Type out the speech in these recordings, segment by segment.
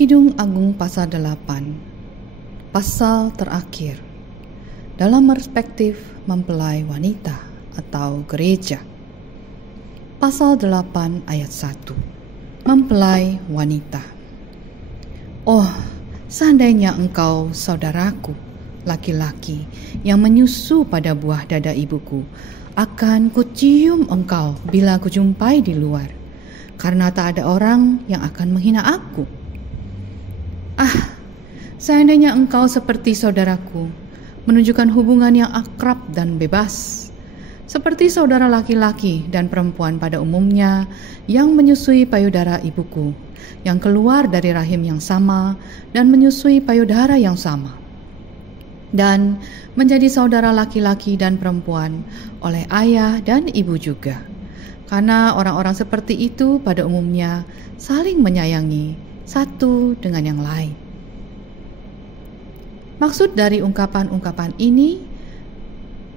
Kidung Agung pasal 8, pasal terakhir dalam perspektif mempelai wanita atau gereja. Pasal 8 ayat 1, mempelai wanita. Oh, seandainya engkau, saudaraku, laki-laki yang menyusu pada buah dada ibuku, akan kucium engkau bila kujumpai di luar, karena tak ada orang yang akan menghina aku. Ah, seandainya engkau seperti saudaraku, menunjukkan hubungan yang akrab dan bebas, seperti saudara laki-laki dan perempuan pada umumnya yang menyusui payudara ibuku, yang keluar dari rahim yang sama dan menyusui payudara yang sama, dan menjadi saudara laki-laki dan perempuan oleh ayah dan ibu juga. Karena orang-orang seperti itu pada umumnya saling menyayangi satu dengan yang lain. Maksud dari ungkapan-ungkapan ini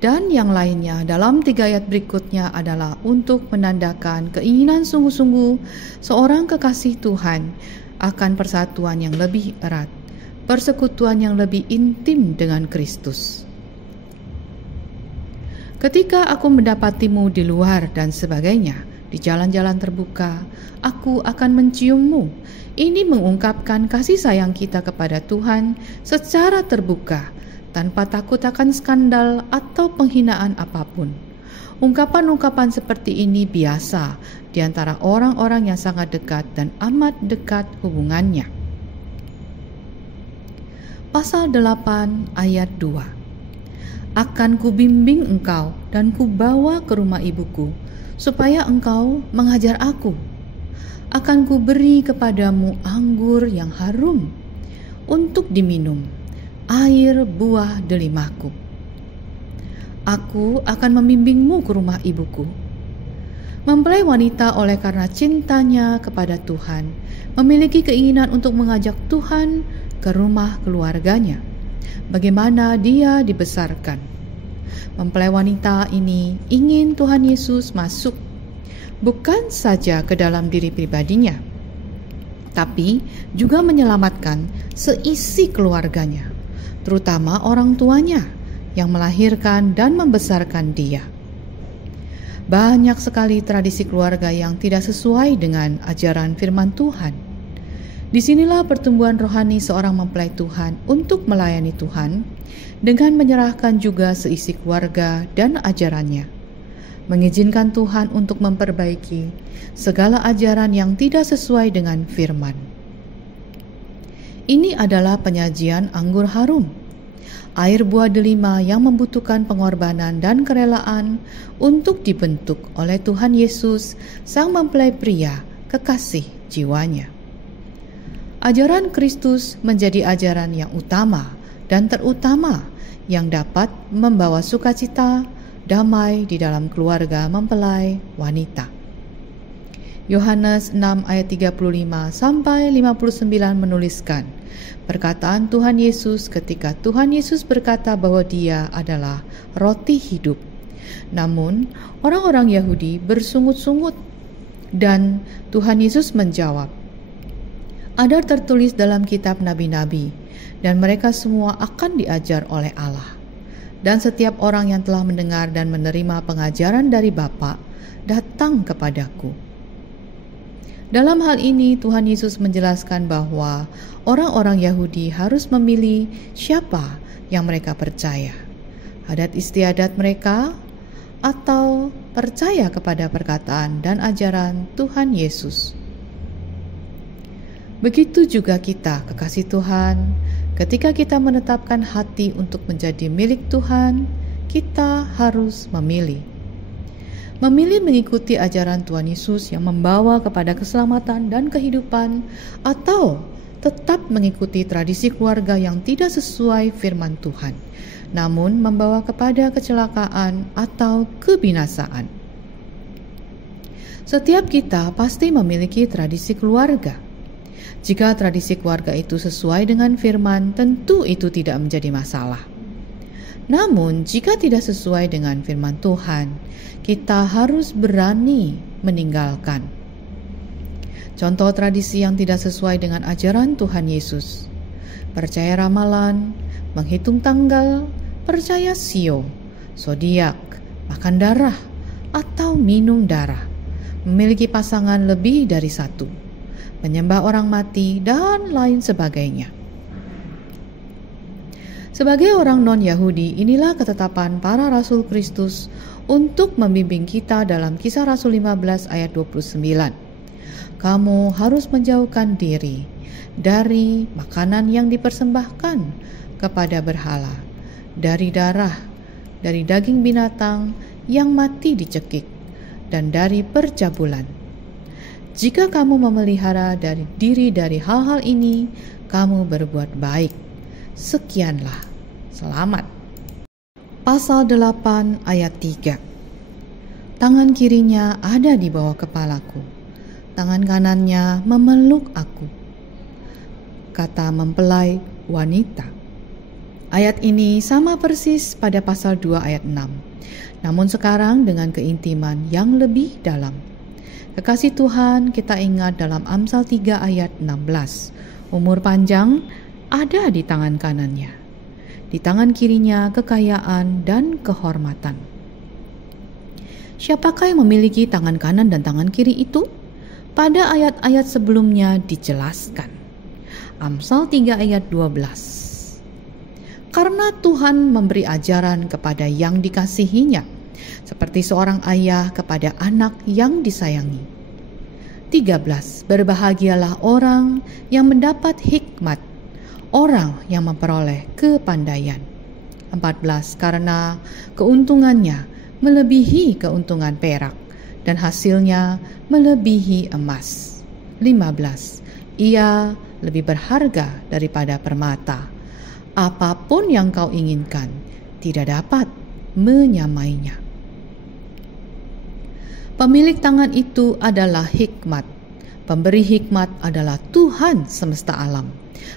dan yang lainnya dalam 3 ayat berikutnya adalah untuk menandakan keinginan sungguh-sungguh seorang kekasih Tuhan akan persatuan yang lebih erat, persekutuan yang lebih intim dengan Kristus. Ketika aku mendapatimu di luar dan sebagainya, di jalan-jalan terbuka, aku akan menciummu. Ini mengungkapkan kasih sayang kita kepada Tuhan secara terbuka, tanpa takut akan skandal atau penghinaan apapun. Ungkapan-ungkapan seperti ini biasa di antara orang-orang yang sangat dekat dan amat dekat hubungannya. Pasal 8 ayat 2. Akan kubimbing engkau dan kubawa ke rumah ibuku, supaya engkau mengajar aku. Akan kuberi kepadamu anggur yang harum untuk diminum, air buah delima-Ku. Aku akan membimbingmu ke rumah ibuku. Mempelai wanita oleh karena cintanya kepada Tuhan memiliki keinginan untuk mengajak Tuhan ke rumah keluarganya, bagaimana dia dibesarkan. Mempelai wanita ini ingin Tuhan Yesus masuk bukan saja ke dalam diri pribadinya, tapi juga menyelamatkan seisi keluarganya, terutama orang tuanya yang melahirkan dan membesarkan dia. Banyak sekali tradisi keluarga yang tidak sesuai dengan ajaran firman Tuhan. Disinilah pertumbuhan rohani seorang mempelai Tuhan untuk melayani Tuhan dengan menyerahkan juga seisi keluarga dan ajarannya, mengizinkan Tuhan untuk memperbaiki segala ajaran yang tidak sesuai dengan firman. Ini adalah penyajian anggur harum, air buah delima yang membutuhkan pengorbanan dan kerelaan untuk dibentuk oleh Tuhan Yesus, sang mempelai pria, kekasih jiwanya. Ajaran Kristus menjadi ajaran yang utama dan terutama yang dapat membawa sukacita, damai di dalam keluarga mempelai wanita. Yohanes 6 ayat 35 sampai 59 menuliskan perkataan Tuhan Yesus ketika Tuhan Yesus berkata bahwa Dia adalah roti hidup. Namun orang-orang Yahudi bersungut-sungut dan Tuhan Yesus menjawab, ada tertulis dalam kitab nabi-nabi dan mereka semua akan diajar oleh Allah. Dan setiap orang yang telah mendengar dan menerima pengajaran dari Bapa datang kepadaku. Dalam hal ini Tuhan Yesus menjelaskan bahwa orang-orang Yahudi harus memilih siapa yang mereka percaya, adat istiadat mereka atau percaya kepada perkataan dan ajaran Tuhan Yesus. Begitu juga kita, kekasih Tuhan, ketika kita menetapkan hati untuk menjadi milik Tuhan, kita harus memilih. Memilih mengikuti ajaran Tuhan Yesus yang membawa kepada keselamatan dan kehidupan, atau tetap mengikuti tradisi keluarga yang tidak sesuai firman Tuhan, namun membawa kepada kecelakaan atau kebinasaan. Setiap kita pasti memiliki tradisi keluarga. Jika tradisi keluarga itu sesuai dengan firman, tentu itu tidak menjadi masalah. Namun, jika tidak sesuai dengan firman Tuhan, kita harus berani meninggalkan. contoh tradisi yang tidak sesuai dengan ajaran Tuhan Yesus. Percaya ramalan, menghitung tanggal, percaya sio, zodiak, makan darah, atau minum darah, memiliki pasangan lebih dari satu, menyembah orang mati, dan lain sebagainya. Sebagai orang non-Yahudi, inilah ketetapan para Rasul Kristus untuk membimbing kita dalam Kisah Rasul 15 ayat 29. Kamu harus menjauhkan diri dari makanan yang dipersembahkan kepada berhala, dari darah, dari daging binatang yang mati dicekik, dan dari percabulan. Jika kamu memelihara diri dari hal-hal ini, kamu berbuat baik. Sekianlah, selamat. Pasal 8 ayat 3. Tangan kirinya ada di bawah kepalaku, tangan kanannya memeluk aku. Kata mempelai wanita. Ayat ini sama persis pada pasal 2 ayat 6. Namun sekarang dengan keintiman yang lebih dalam. Kekasih Tuhan kita ingat dalam Amsal 3 ayat 16. Umur panjang ada di tangan kanannya. Di tangan kirinya kekayaan dan kehormatan. Siapakah yang memiliki tangan kanan dan tangan kiri itu? Pada ayat-ayat sebelumnya dijelaskan. Amsal 3 ayat 12. Karena Tuhan memberi ajaran kepada yang dikasihinya, seperti seorang ayah kepada anak yang disayangi. 13. Berbahagialah orang yang mendapat hikmat, orang yang memperoleh kepandaian. 14. Karena keuntungannya melebihi keuntungan perak, dan hasilnya melebihi emas. 15. Ia lebih berharga daripada permata. Apapun yang kau inginkan, tidak dapat menyamainya. Pemilik tangan itu adalah hikmat. Pemberi hikmat adalah Tuhan semesta alam,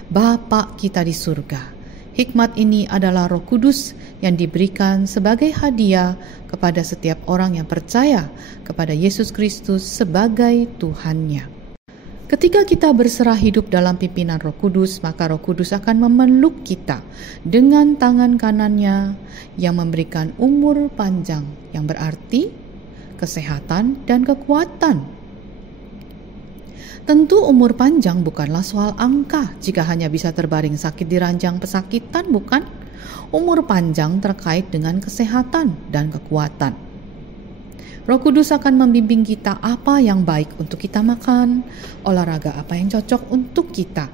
Bapa kita di surga. Hikmat ini adalah Roh Kudus yang diberikan sebagai hadiah kepada setiap orang yang percaya kepada Yesus Kristus sebagai Tuhannya. Ketika kita berserah hidup dalam pimpinan Roh Kudus, maka Roh Kudus akan memeluk kita dengan tangan kanannya yang memberikan umur panjang, yang berarti kesehatan dan kekuatan. Tentu umur panjang bukanlah soal angka jika hanya bisa terbaring sakit di ranjang pesakitan, bukan? Umur panjang terkait dengan kesehatan dan kekuatan. Roh Kudus akan membimbing kita apa yang baik untuk kita makan, olahraga apa yang cocok untuk kita.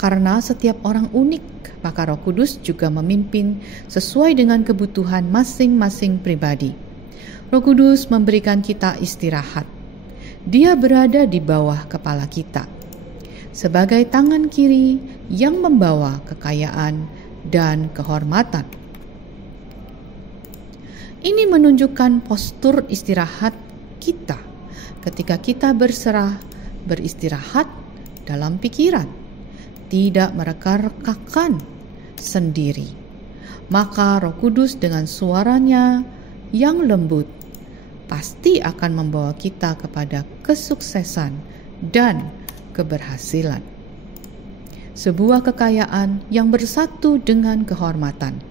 Karena setiap orang unik, maka Roh Kudus juga memimpin sesuai dengan kebutuhan masing-masing pribadi. Roh Kudus memberikan kita istirahat. Dia berada di bawah kepala kita, sebagai tangan kiri yang membawa kekayaan dan kehormatan. Ini menunjukkan postur istirahat kita ketika kita beristirahat dalam pikiran, tidak mereka-rekakan sendiri. Maka Roh Kudus dengan suaranya yang lembut pasti akan membawa kita kepada kesuksesan dan keberhasilan. Sebuah kekayaan yang bersatu dengan kehormatan.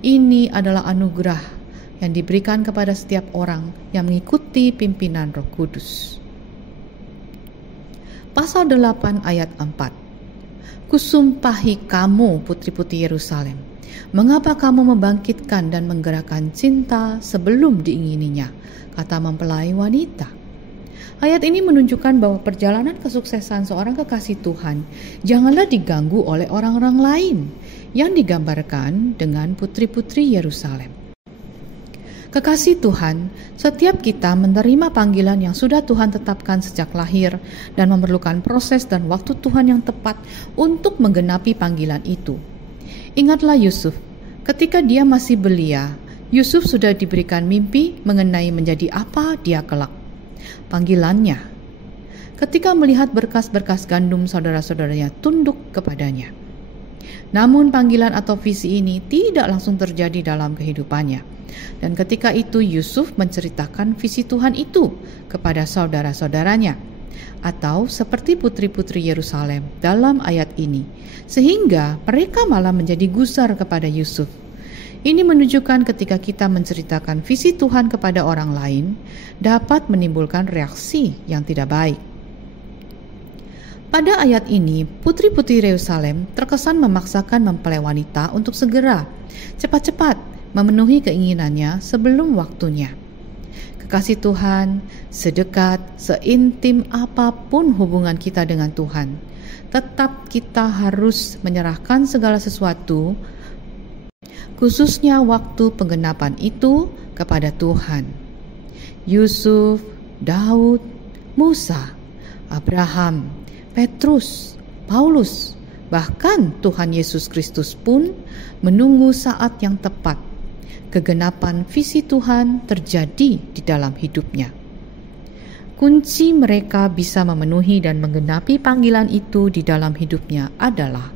Ini adalah anugerah yang diberikan kepada setiap orang yang mengikuti pimpinan Roh Kudus. Pasal 8 ayat 4. Kusumpahi kamu putri-putri Yerusalem, mengapa kamu membangkitkan dan menggerakkan cinta sebelum diingininya, kata mempelai wanita. Ayat ini menunjukkan bahwa perjalanan kesuksesan seorang kekasih Tuhan janganlah diganggu oleh orang-orang lain yang digambarkan dengan putri-putri Yerusalem. Kekasih Tuhan, setiap kita menerima panggilan yang sudah Tuhan tetapkan sejak lahir dan memerlukan proses dan waktu Tuhan yang tepat untuk menggenapi panggilan itu. Ingatlah Yusuf, ketika dia masih belia, Yusuf sudah diberikan mimpi mengenai menjadi apa dia kelak. Panggilannya, ketika melihat berkas-berkas gandum saudara-saudaranya tunduk kepadanya. Namun panggilan atau visi ini tidak langsung terjadi dalam kehidupannya. Dan ketika itu Yusuf menceritakan visi Tuhan itu kepada saudara-saudaranya. atau seperti putri-putri Yerusalem dalam ayat ini, sehingga mereka malah menjadi gusar kepada Yusuf. Ini menunjukkan ketika kita menceritakan visi Tuhan kepada orang lain, dapat menimbulkan reaksi yang tidak baik. Pada ayat ini, putri-putri Yerusalem terkesan memaksakan mempelai wanita untuk segera, cepat-cepat memenuhi keinginannya sebelum waktunya. Kekasih Tuhan, sedekat, seintim apapun hubungan kita dengan Tuhan, tetap kita harus menyerahkan segala sesuatu, khususnya waktu penggenapan itu, kepada Tuhan. Yusuf, Daud, Musa, Abraham, Petrus, Paulus, bahkan Tuhan Yesus Kristus pun menunggu saat yang tepat kegenapan visi Tuhan terjadi di dalam hidupnya. Kunci mereka bisa memenuhi dan menggenapi panggilan itu di dalam hidupnya adalah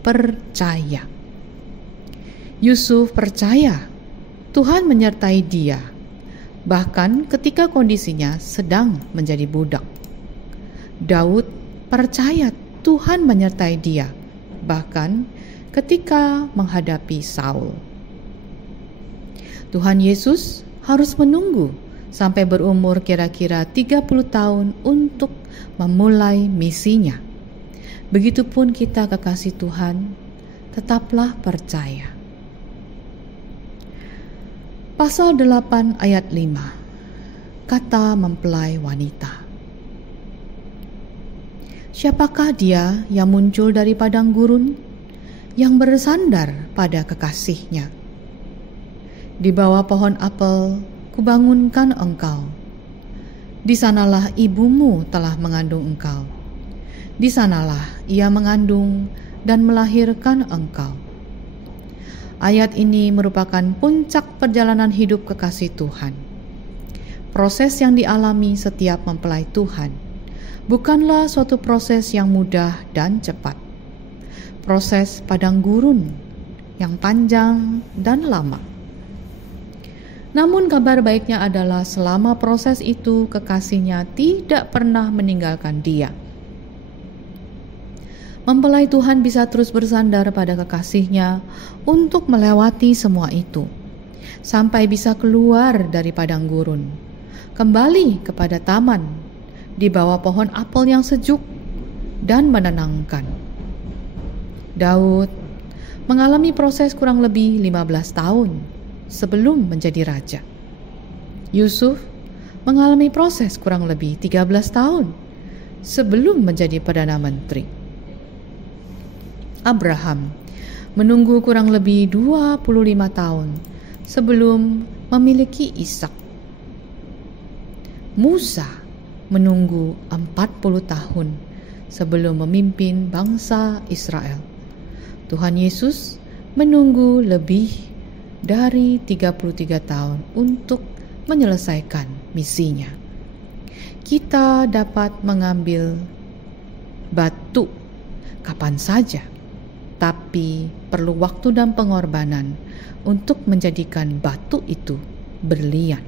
percaya. Yusuf percaya Tuhan menyertai dia, bahkan ketika kondisinya sedang menjadi budak. Daud percaya Tuhan menyertai dia, bahkan ketika menghadapi Saul. Tuhan Yesus harus menunggu sampai berumur kira-kira 30 tahun untuk memulai misinya. Begitupun kita kekasih Tuhan, tetaplah percaya. Pasal 8 ayat 5, kata mempelai wanita. Siapakah dia yang muncul dari padang gurun, yang bersandar pada kekasihnya? Di bawah pohon apel kubangunkan engkau. Di sanalah ibumu telah mengandung engkau. Di sanalah ia mengandung dan melahirkan engkau. Ayat ini merupakan puncak perjalanan hidup kekasih Tuhan. Proses yang dialami setiap mempelai Tuhan bukanlah suatu proses yang mudah dan cepat. Proses padang gurun yang panjang dan lama. Namun kabar baiknya adalah selama proses itu kekasihnya tidak pernah meninggalkan dia. Mempelai Tuhan bisa terus bersandar pada kekasihnya untuk melewati semua itu, sampai bisa keluar dari padang gurun, kembali kepada taman, di bawah pohon apel yang sejuk dan menenangkan. Daud mengalami proses kurang lebih 15 tahun sebelum menjadi raja. Yusuf mengalami proses kurang lebih 13 tahun sebelum menjadi Perdana Menteri. Abraham menunggu kurang lebih 25 tahun sebelum memiliki Ishak. Musa menunggu 40 tahun sebelum memimpin bangsa Israel. Tuhan Yesus menunggu lebih dari 33 tahun untuk menyelesaikan misinya. Kita dapat mengambil batu kapan saja, tapi perlu waktu dan pengorbanan untuk menjadikan batu itu berlian.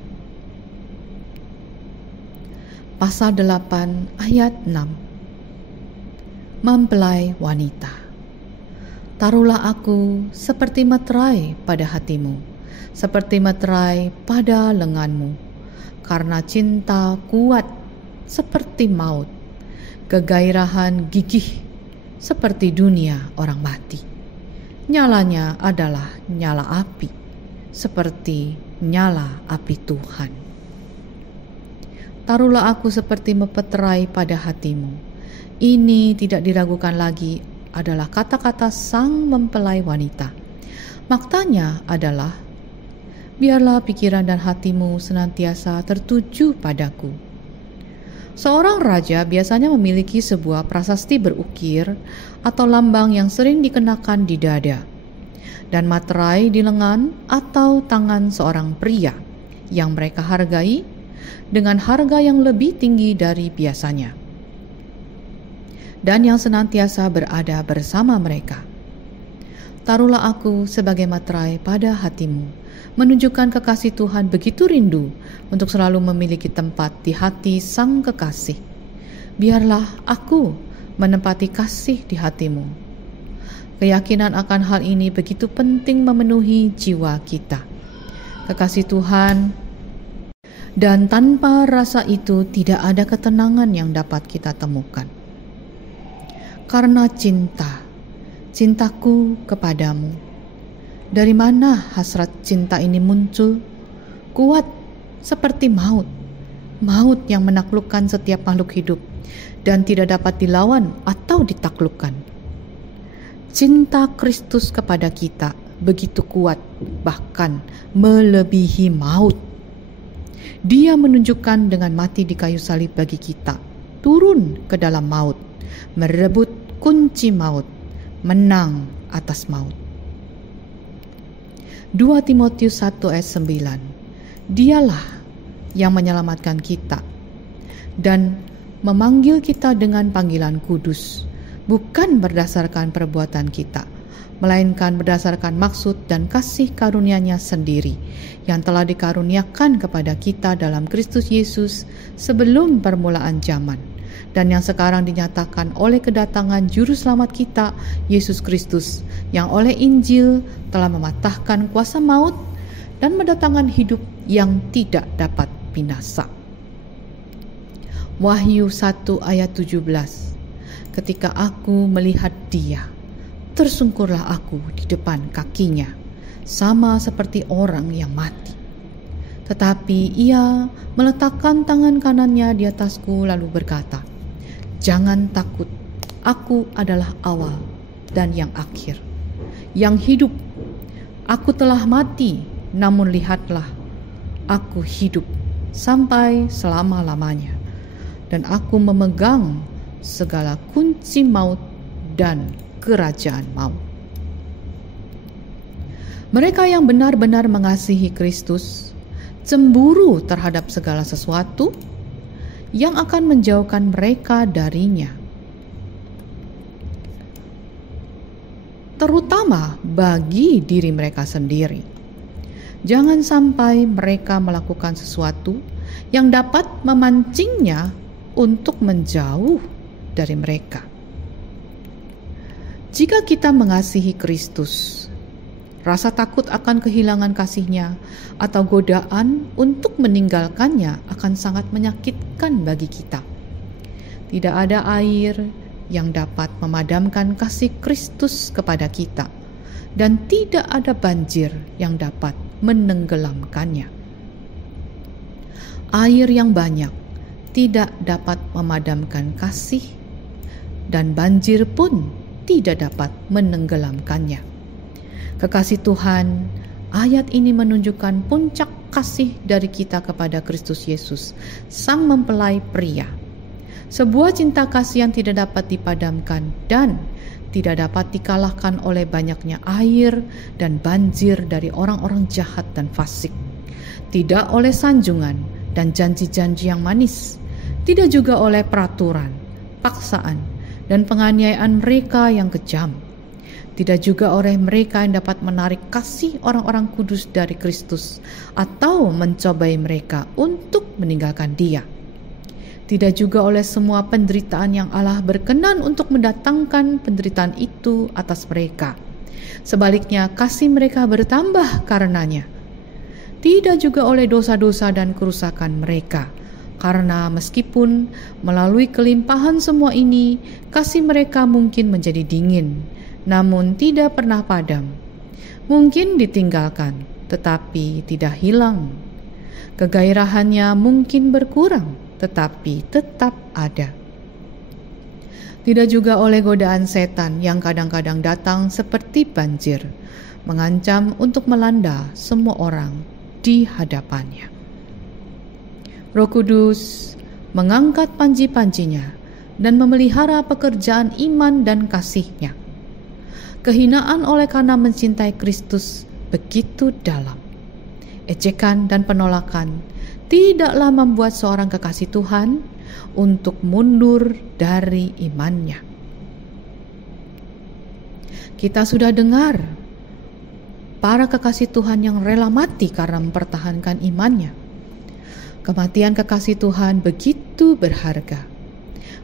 Pasal 8 ayat 6. Mempelai wanita. Taruhlah aku seperti meterai pada hatimu, seperti meterai pada lenganmu, karena cinta kuat seperti maut, kegairahan gigih seperti dunia orang mati. Nyalanya adalah nyala api, seperti nyala api Tuhan. Taruhlah aku seperti meterai pada hatimu. Ini tidak diragukan lagi adalah kata-kata sang mempelai wanita. Maknanya adalah, biarlah pikiran dan hatimu senantiasa tertuju padaku. Seorang raja biasanya memiliki sebuah prasasti berukir atau lambang yang sering dikenakan di dada, dan materai di lengan atau tangan seorang pria yang mereka hargai dengan harga yang lebih tinggi dari biasanya, dan yang senantiasa berada bersama mereka. Taruhlah aku sebagai materai pada hatimu, menunjukkan kekasih Tuhan begitu rindu untuk selalu memiliki tempat di hati sang kekasih. biarlah aku menempati kasih di hatimu. Keyakinan akan hal ini begitu penting memenuhi jiwa kita. Kekasih Tuhan, dan tanpa rasa itu tidak ada ketenangan yang dapat kita temukan. Karena cintaku kepadamu. Dari mana hasrat cinta ini muncul? Kuat seperti maut yang menaklukkan setiap makhluk hidup dan tidak dapat dilawan atau ditaklukkan. Cinta Kristus kepada kita begitu kuat, bahkan melebihi maut. Dia menunjukkan dengan mati di kayu salib bagi kita, turun ke dalam maut, merebut kunci maut, menang atas maut. 2 Timotius 1 ayat 9. Dialah yang menyelamatkan kita dan memanggil kita dengan panggilan kudus, bukan berdasarkan perbuatan kita, melainkan berdasarkan maksud dan kasih karunia-Nya sendiri yang telah dikaruniakan kepada kita dalam Kristus Yesus sebelum permulaan zaman, dan yang sekarang dinyatakan oleh kedatangan Juru Selamat kita, Yesus Kristus, yang oleh Injil telah mematahkan kuasa maut dan mendatangkan hidup yang tidak dapat binasa. Wahyu 1 ayat 17. Ketika aku melihat Dia, tersungkurlah aku di depan kakinya, sama seperti orang yang mati. Tetapi Ia meletakkan tangan kanannya di atasku lalu berkata, "Jangan takut, aku adalah awal dan yang akhir, yang hidup. Aku telah mati, namun lihatlah, aku hidup sampai selama-lamanya, dan aku memegang segala kunci maut dan kerajaan maut." Mereka yang benar-benar mengasihi Kristus cemburu terhadap segala sesuatu yang akan menjauhkan mereka darinya, terutama bagi diri mereka sendiri. Jangan sampai mereka melakukan sesuatu yang dapat memancingnya untuk menjauh dari mereka. Jika kita mengasihi Kristus, rasa takut akan kehilangan kasih-Nya atau godaan untuk meninggalkannya akan sangat menyakitkan bagi kita. Tidak ada air yang dapat memadamkan kasih Kristus kepada kita, dan tidak ada banjir yang dapat menenggelamkannya. Air yang banyak tidak dapat memadamkan kasih, dan banjir pun tidak dapat menenggelamkannya. Kekasih Tuhan, ayat ini menunjukkan puncak kasih dari kita kepada Kristus Yesus, Sang Mempelai pria. Sebuah cinta kasih yang tidak dapat dipadamkan dan tidak dapat dikalahkan oleh banyaknya air dan banjir dari orang-orang jahat dan fasik. Tidak oleh sanjungan dan janji-janji yang manis, tidak juga oleh peraturan, paksaan, dan penganiayaan mereka yang kejam. Tidak juga oleh mereka yang dapat menarik kasih orang-orang kudus dari Kristus atau mencobai mereka untuk meninggalkan Dia. Tidak juga oleh semua penderitaan yang Allah berkenan untuk mendatangkan penderitaan itu atas mereka. Sebaliknya, kasih mereka bertambah karenanya. Tidak juga oleh dosa-dosa dan kerusakan mereka, karena meskipun melalui kelimpahan semua ini, kasih mereka mungkin menjadi dingin, namun tidak pernah padam. Mungkin ditinggalkan, tetapi tidak hilang. Kegairahannya mungkin berkurang, tetapi tetap ada. Tidak juga oleh godaan setan yang kadang-kadang datang seperti banjir, mengancam untuk melanda semua orang di hadapannya. Roh Kudus mengangkat panji-panjinya dan memelihara pekerjaan iman dan kasih-Nya. Kehinaan oleh karena mencintai Kristus begitu dalam. Ejekan dan penolakan tidaklah membuat seorang kekasih Tuhan untuk mundur dari imannya. Kita sudah dengar para kekasih Tuhan yang rela mati karena mempertahankan imannya. Kematian kekasih Tuhan begitu berharga.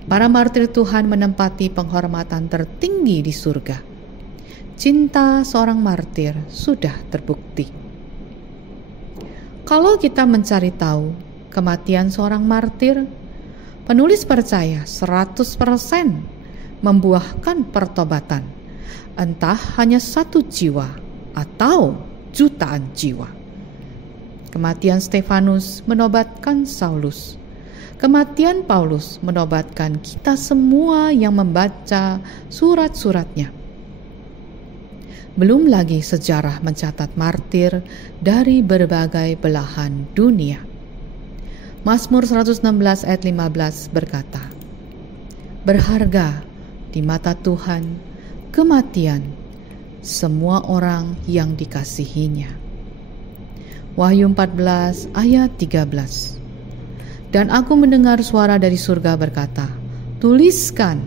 Para martir Tuhan menempati penghormatan tertinggi di surga. Cinta seorang martir sudah terbukti. Kalau kita mencari tahu kematian seorang martir, penulis percaya 100% membuahkan pertobatan, entah hanya 1 jiwa atau jutaan jiwa. Kematian Stefanus menobatkan Saulus. Kematian Paulus menobatkan kita semua yang membaca surat-suratnya. Belum lagi sejarah mencatat martir dari berbagai belahan dunia. Mazmur 116 ayat 15 berkata, "Berharga di mata Tuhan kematian semua orang yang dikasihinya." Wahyu 14 ayat 13. Dan aku mendengar suara dari surga berkata, "Tuliskan,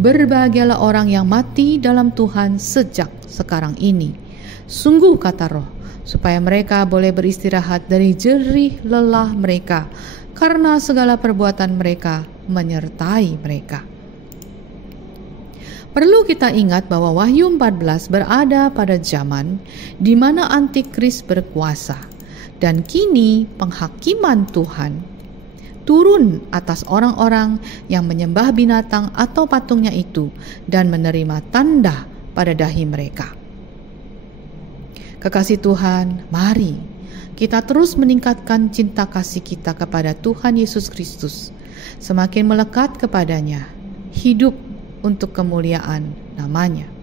berbahagialah orang yang mati dalam Tuhan sejak sekarang ini. Sungguh kata Roh, supaya mereka boleh beristirahat dari jerih lelah mereka, karena segala perbuatan mereka menyertai mereka." Perlu kita ingat bahwa Wahyu 14 berada pada zaman di mana antikris berkuasa, dan kini penghakiman Tuhan turun atas orang-orang yang menyembah binatang atau patungnya itu dan menerima tanda pada dahi mereka. Kekasih Tuhan, mari kita terus meningkatkan cinta kasih kita kepada Tuhan Yesus Kristus, semakin melekat kepadanya, hidup untuk kemuliaan namanya.